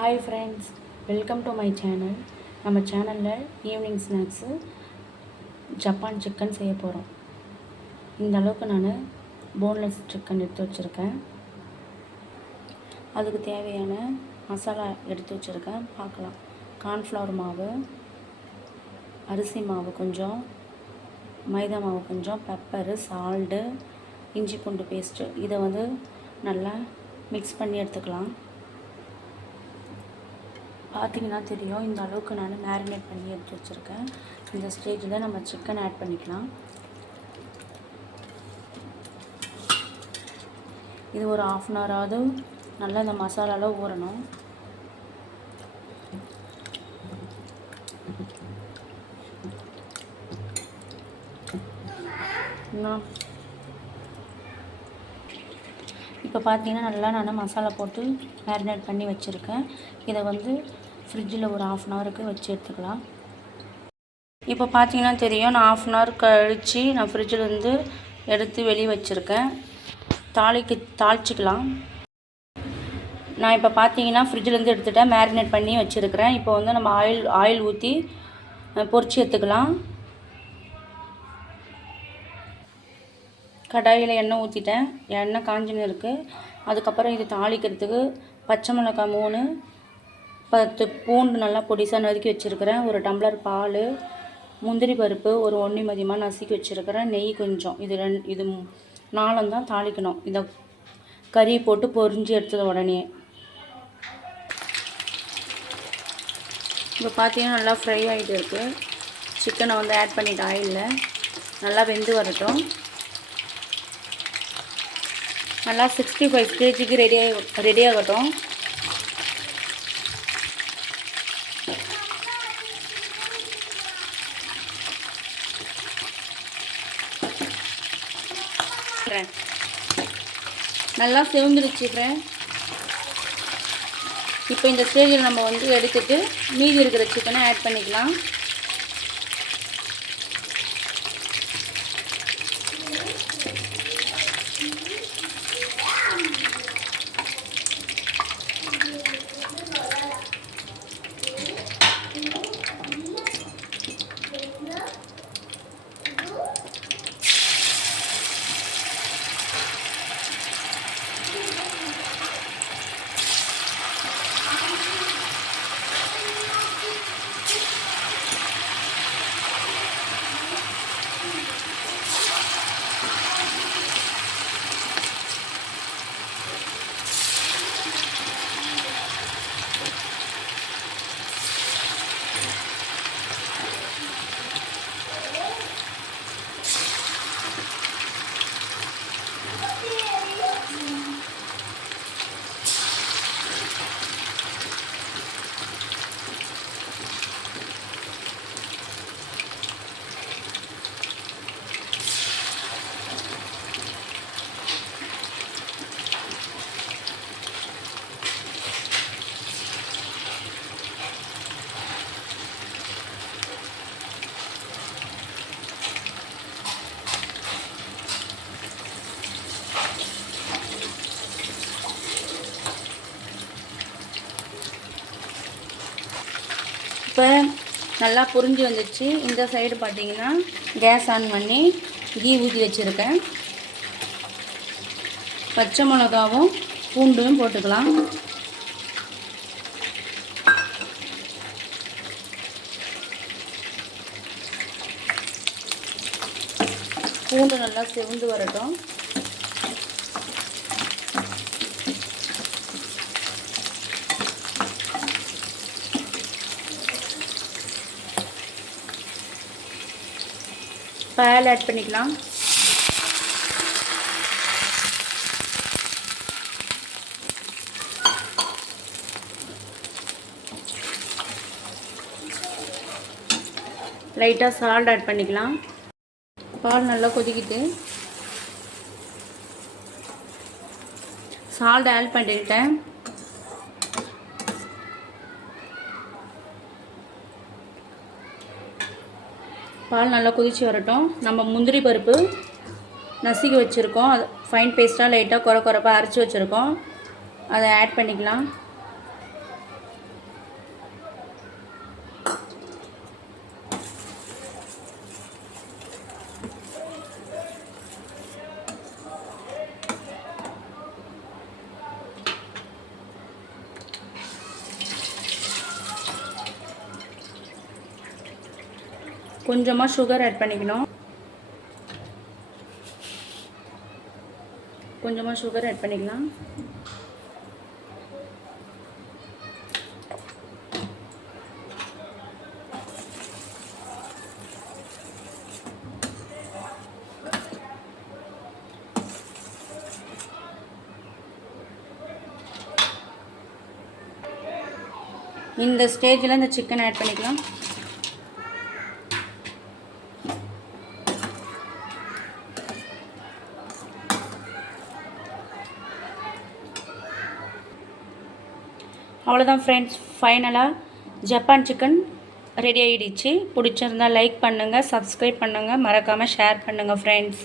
Hi friends, welcome to my channel. நம்ம சேனலில் evening snacks Japan chicken செய்ய போகிறோம். இந்த அளவுக்கு நான் போன்லெஸ் சிக்கன் எடுத்து வச்சுருக்கேன். அதுக்கு தேவையான மசாலா எடுத்து வச்சுருக்கேன். பார்க்கலாம். கார்ன்ஃப்ளவர் மாவு, அரிசி மாவு கொஞ்சம், மைதா மாவு கொஞ்சம், பெப்பரு, சால்ட்டு, இஞ்சி பூண்டு பேஸ்ட்டு, இதை நல்லா மிக்ஸ் பண்ணி எடுத்துக்கலாம். பார்த்திங்கன்னா தெரியும், இந்த அளவுக்கு நான் மேரினேட் பண்ணி எடுத்து வச்சுருக்கேன். இந்த ஸ்டேஜில் நம்ம சிக்கன் ஆட் பண்ணிக்கலாம். இது ஒரு 1/2 அன் ஹவராவது நல்லா இந்த மசாலாவில் ஊறணும். இப்போ பார்த்தீங்கன்னா நல்லா நான் மசாலா போட்டு மேரினேட் பண்ணி வச்சுருக்கேன். இதை ஃப்ரிட்ஜில் ஒரு 1/2 அன் ஹவருக்கு வச்சு எடுத்துக்கலாம். இப்போ பார்த்தீங்கன்னா தெரியும், நான் 1/2 அன் ஹவர் கழித்து நான் ஃப்ரிட்ஜில் எடுத்து வெளியே வச்சுருக்கேன். தாளிச்சிக்கலாம். நான் இப்போ பார்த்தீங்கன்னா ஃப்ரிட்ஜிலேருந்து எடுத்துகிட்டேன், மேரினேட் பண்ணி வச்சுருக்கிறேன். இப்போ நம்ம ஆயில் ஊற்றி பொரிச்சு எடுத்துக்கலாம். கடாயில் எண்ணெய் ஊற்றிட்டேன். எண்ணெய் காஞ்சின்னு இருக்குது. அதுக்கப்புறம் இது தாளிக்கிறதுக்கு பச்சை மிளகாய் 3, 10 பூண்டு நல்லா பொடிசாக நறுக்கி வச்சுருக்கிறேன், ஒரு டம்ளர் பால், முந்திரி பருப்பு ஒரு 1 மதியமாக நசுக்கி வச்சுருக்கிறேன், நெய் கொஞ்சம். இது 4 தான் தாளிக்கணும். இதை கறி போட்டு பொரிஞ்சு எடுத்தது உடனே. இப்போ பார்த்தீங்கன்னா நல்லா ஃப்ரை ஆகிட்டு இருக்குது. சிக்கனை ஆட் பண்ணிவிட்டு ஆயிலில் நல்லா வெந்து வரட்டும். நல்லா 65 kgக்கு ரெடி ஆகட்டும். நல்லா செவந்துருச்சு ஃப்ரெண்ட். இப்போ இந்த ஸ்டேஜில் நம்ம எடுத்துட்டு மீதி இருக்கிற சிக்கனை ஆட் பண்ணிக்கலாம். இப்போ நல்லா புரிஞ்சு வந்துடுச்சு. இந்த சைடு பார்த்தீங்கன்னா கேஸ் ஆன் பண்ணி கீ ஊற்றி வச்சுருக்கேன். பச்சை மிளகாவும் பூண்டும் போட்டுக்கலாம். பூண்டு நல்லா செவந்து வரட்டும். பால் ஆட் பண்ணிக்கலாம். லைட்டாக சால்ட் ஆட் பண்ணிக்கலாம். பால் நல்லா கொதிக்கிட்டு சால்ட் ஆட் பண்ணிக்கிட்டேன். பால் நல்லா கொதிச்சு வரட்டும். நம்ம முந்திரி பருப்பு நசுக்கி வச்சுருக்கோம், அது ஃபைன் பேஸ்ட்டாக லைட்டாக குறை குறைப்பாக அரைச்சி வச்சுருக்கோம், அதை ஆட் பண்ணிக்கலாம். கொஞ்சமாக சுகர் ஆட் பண்ணிக்கணும். கொஞ்சமாக சுகர் ஆட் பண்ணிக்கலாம். இந்த ஸ்டேஜில் இந்த சிக்கன் ஆட் பண்ணிக்கலாம். அவ்வளோதான் ஃப்ரெண்ட்ஸ், ஃபைனலாக ஜப்பான் சிக்கன் ரெடி ஆகிடுச்சு. பிடிச்சிருந்தால் லைக் பண்ணுங்கள், சப்ஸ்கிரைப் பண்ணுங்கள், மறக்காமல் ஷேர் பண்ணுங்கள் ஃப்ரெண்ட்ஸ்.